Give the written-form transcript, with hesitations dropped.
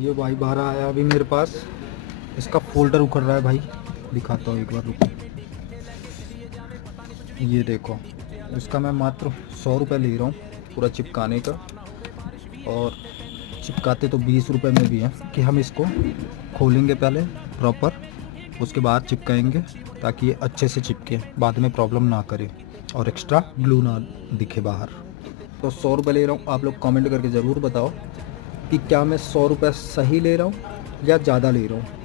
ये भाई बाहर आया अभी मेरे पास, इसका फोल्डर उखड़ रहा है भाई, दिखाता हूँ एक बार रुको। ये देखो, इसका मैं मात्र 100 रुपये ले रहा हूँ पूरा चिपकाने का, और चिपकाते तो 20 रुपये में भी हैं कि हम इसको खोलेंगे पहले प्रॉपर, उसके बाद चिपकाएंगे ताकि ये अच्छे से चिपके, बाद में प्रॉब्लम ना करे और एक्स्ट्रा ग्लू ना दिखे बाहर। तो 100 रुपये ले रहा हूँ, आप लोग कमेंट करके ज़रूर बताओ कि क्या मैं 100 रुपये सही ले रहा हूँ या ज़्यादा ले रहा हूँ।